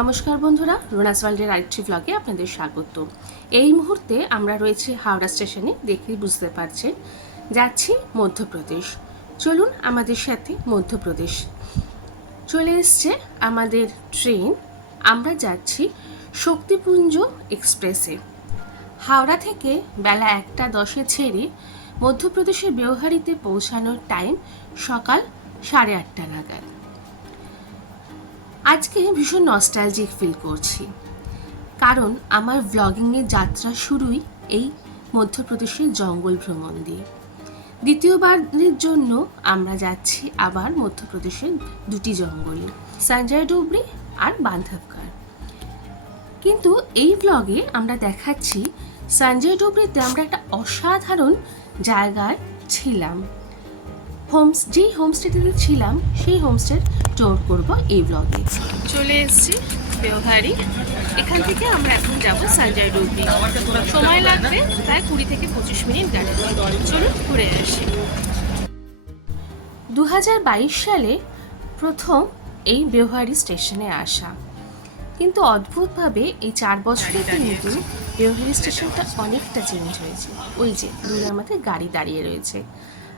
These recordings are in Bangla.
নমস্কার বন্ধুরা, রোনাস ওয়ার্ল্ডের আরেকটি ব্লগে আপনাদের স্বাগত। এই মুহূর্তে আমরা রয়েছি হাওড়া স্টেশনে, দেখেই বুঝতে পারছেন যাচ্ছি মধ্যপ্রদেশ। চলুন আমাদের সাথে মধ্যপ্রদেশ। চলে এসছে আমাদের ট্রেন, আমরা যাচ্ছি শক্তিপুঞ্জ এক্সপ্রেসে। হাওড়া থেকে বেলা 1:10 ছেড়ে মধ্যপ্রদেশের বেওহারিতে পৌঁছানোর টাইম সকাল 8:30 নাগাদ। আজকে ভীষণ নস্টালজিক ফিল করছি, কারণ আমার ভ্লগিংয়ের যাত্রা শুরুই এই মধ্যপ্রদেশের জঙ্গল ভ্রমণ দিয়ে। দ্বিতীয়বারের জন্য আমরা যাচ্ছি আবার মধ্যপ্রদেশের দুটি জঙ্গলে, সঞ্জয় ডুবরি আর বান্ধবগড়। কিন্তু এই ভ্লগে আমরা দেখাচ্ছি সঞ্জয় ডুবরিতে আমরা একটা অসাধারণ জায়গায় ছিলাম। যেই হোমস্টেতে ছিলাম সেই হোমস্টের ট্যুর করব এই ব্লগে। চলে এসেছি বেওহারি, এখান থেকে আমরা এখন যাব সঞ্জয় ডুবরি। সময় লাগবে প্রায় 20 থেকে 25 মিনিট গাড়ি। চলুন ঘুরে আসি। 2022 সালে প্রথম এই বেওহারি স্টেশনে আসা, কিন্তু অদ্ভুতভাবে এই 4 বছরে কিন্তু বেওহারি স্টেশনটা অনেকটা চেঞ্জ হয়েছে। ওই যে দূরে আমাদের গাড়ি দাঁড়িয়ে রয়েছে,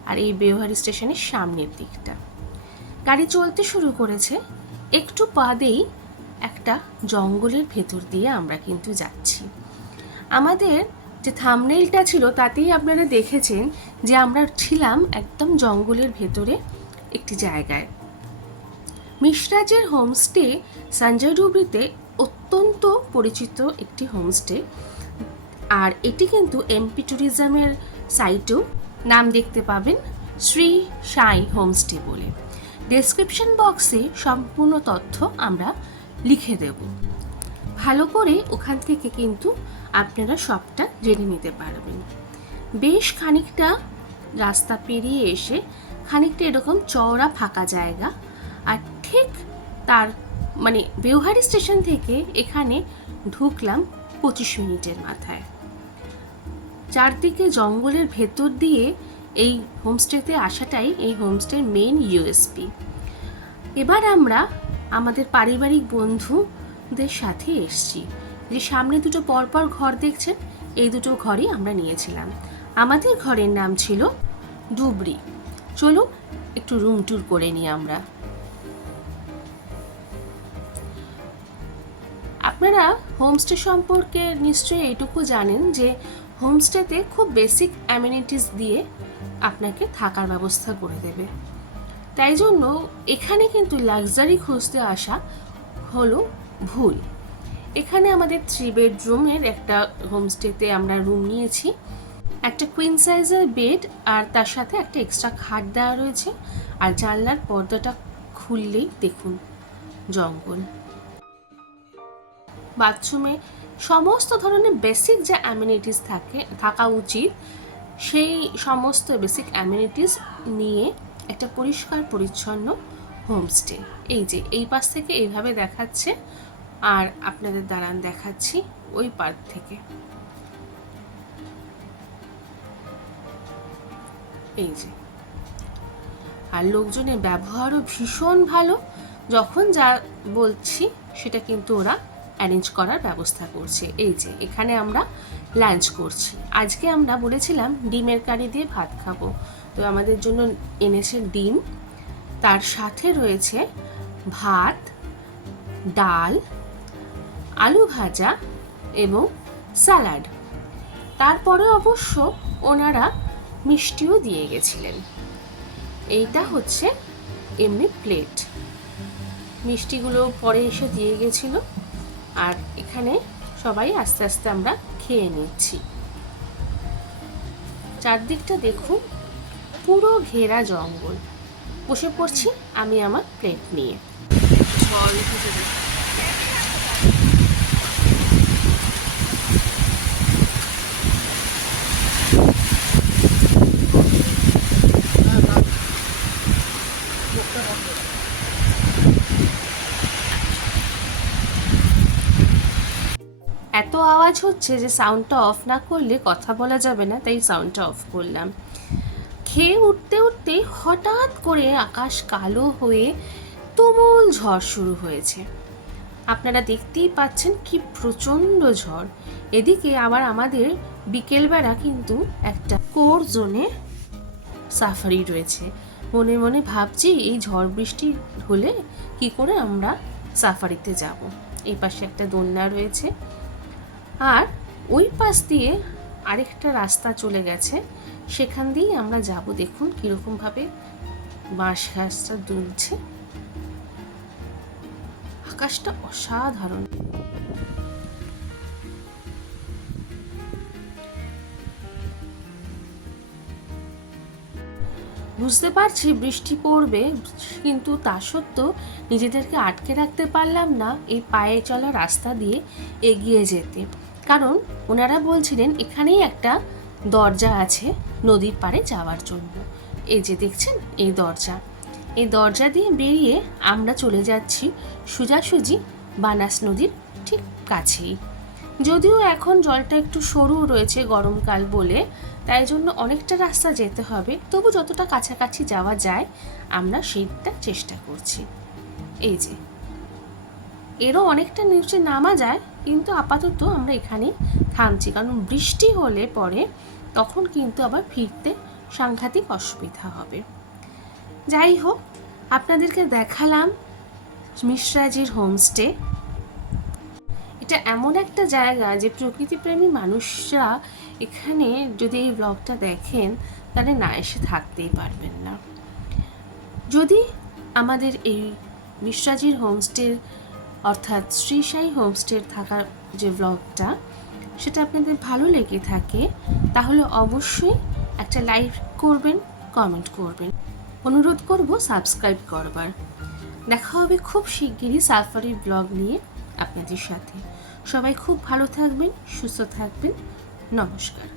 আর এই বেওহারি স্টেশনের সামনের দিকটা গাড়ি চলতে শুরু করেছে। একটু বাদেই একটা জঙ্গলের ভেতর দিয়ে আমরা কিন্তু যাচ্ছি। আমাদের যে থাম্বনেইলটা ছিল তাতেই আপনারা দেখেছেন যে আমরা ছিলাম একদম জঙ্গলের ভেতরে একটি জায়গায়। মিশরাজের হোমস্টে সঞ্জয় ডুবরিতে অত্যন্ত পরিচিত একটি হোমস্টে, আর এটি কিন্তু এমপি ট্যুরিজমের সাইটেও নাম দেখতে পাবেন, শ্রী সাই হোমস্টে বলে। ডেসক্রিপশন বক্সে সম্পূর্ণ তথ্য আমরা লিখে দেব, ভালো করে ওখান থেকে কিন্তু আপনারা সবটা জেনে নিতে পারবেন। বেশ খানিকটা রাস্তা পেরিয়ে এসে খানিকটা এরকম চওড়া ফাঁকা জায়গা, আর ঠিক তার মানে বেওহারি স্টেশন থেকে এখানে ঢুকলাম 25 মিনিটের মাথায়। চারদিকে জঙ্গলের ভেতর দিয়ে এই হোমস্টেতে আসাটাই এই হোমস্টের মেন ইউএসপি। এবার আমরা আমাদের পারিবারিক বন্ধুদের সাথে এসছি। যে সামনে দুটো পরপর ঘর দেখছেন, এই দুটো ঘরই আমরা নিয়েছিলাম। আমাদের ঘরের নাম ছিল ডুবরি। চলুন একটু রুম ট্যুর করে নিই আমরা। আপনারা হোমস্টে সম্পর্কে নিশ্চয়ই এইটুকু জানেন যে হোমস্টেতে খুব বেসিক অ্যামিনিটিস দিয়ে আপনাকে থাকার ব্যবস্থা করে দেবে। তাই জন্য এখানে কিন্তু লাক্সারি খুঁজতে আসা হলো ভুল। এখানে আমাদের 3 বেডরুমের একটা হোমস্টেতে আমরা রুম নিয়েছি। একটা কুইন সাইজের বেড, আর তার সাথে একটা এক্সট্রা খাট দেওয়া রয়েছে। আর জানলার পর্দাটা খুললেই দেখুন জঙ্গল। বাথরুমে সমস্ত ধরনের বেসিক যে অ্যামিনিটিস থাকা উচিত, সেই সমস্ত বেসিক অ্যামিনিটিস নিয়ে একটা পরিষ্কার পরিচ্ছন্ন হোমস্টে। এই যে এই পাশ থেকে এইভাবে দেখাচ্ছে, আর আপনাদের দাঁড়ান দেখাচ্ছি ওই পার থেকে। এই যে, আর লোকজনের ব্যবহারও ভীষণ ভালো। যখন যা বলছি সেটা কিন্তু ওরা অ্যারেঞ্জ করার ব্যবস্থা করছে। এই যে এখানে আমরা লাঞ্চ করছি। আজকে আমরা বলেছিলাম ডিমের কারি দিয়ে ভাত খাবো, তো আমাদের জন্য এনেছে ডিম, তার সাথে রয়েছে ভাত, ডাল, আলু ভাজা এবং স্যালাড। তারপরে অবশ্য ওনারা মিষ্টিও দিয়ে গেছিলেন। এইটা হচ্ছে এমনি প্লেট, মিষ্টিগুলো পরে এসে দিয়ে গেছিল। আর এখানে সবাই আস্তে আস্তে আমরা খেয়ে নিচ্ছি। চারদিকটা দেখুন, পুরো ঘেরা জঙ্গল। বসে পড়ছি আমি আমার প্লেট নিয়ে। এত আওয়াজ হচ্ছে যে সাউন্ডটা অফ না করলে কথা বলা যাবে না, তাই সাউন্ডটা অফ করলাম। খেয়ে উঠতে উঠতে হঠাৎ করে আকাশ কালো হয়ে তুমুল ঝড় শুরু হয়েছে। আপনারা দেখতেই পাচ্ছেন কি প্রচণ্ড ঝড়। এদিকে আবার আমাদের বিকেলবেলা কিন্তু একটা কোর জোনে সাফারি রয়েছে। মনে মনে ভাবছি এই ঝড় বৃষ্টি হলে কি করে আমরা সাফারিতে যাব। এই পাশে একটা দোলনা রয়েছে, আর ওই পাশ দিয়ে আরেকটা রাস্তা চলে গেছে, সেখান দিয়েই আমরা যাব। দেখুন কীরকমভাবে বাঁশ গাছটা দুলছে, আকাশটা অসাধারণ। বুঝতে পারছি বৃষ্টি পড়বে, কিন্তু তা সত্ত্বেও নিজেদেরকে আটকে রাখতে পারলাম না এই পায়ে চলা রাস্তা দিয়ে এগিয়ে যেতে। কারণ ওনারা বলছিলেন এখানেই একটা দরজা আছে নদীর পাড়ে যাওয়ার জন্য। এই যে দেখছেন এই দরজা দিয়ে বেরিয়ে আমরা চলে যাচ্ছি সোজাসুজি বানাস নদীর ঠিক কাছেই। যদিও এখন জলটা একটু সরু রয়েছে গরমকাল বলে, তাই জন্য অনেকটা রাস্তা যেতে হবে, তবু যতটা কাছাকাছি যাওয়া যায় আমরা সেইটা চেষ্টা করছি। এই যে এরও অনেকটা নিচে নামা যায়, কিন্তু আপাতত আমরা এখানেই থামছি, কারণ বৃষ্টি হলে পরে তখন কিন্তু আবার ফিরতে সাংঘাতিক অসুবিধা হবে। যাই হোক, আপনাদেরকে দেখালাম মিশ্রাজির হোমস্টে। এটা এমন একটা জায়গা যে প্রকৃতিপ্রেমী মানুষরা এখানে যদি এই ব্লগটা দেখেন তাহলে না এসে থাকতেই পারবেন না। যদি আমাদের এই মিশ্রাজির হোমস্টের অর্থাৎ শ্রী সাই হোমস্টের থাকার যে ব্লগটা সেটা আপনাদের ভালো লেগে থাকে তাহলে অবশ্যই একটা লাইক করবেন, কমেন্ট করবেন, অনুরোধ করব সাবস্ক্রাইব করবার। দেখা হবে খুব শিগগিরই সাফারি ব্লগ নিয়ে আপনাদের সাথে। সবাই খুব ভালো থাকবেন, সুস্থ থাকবেন। নমস্কার।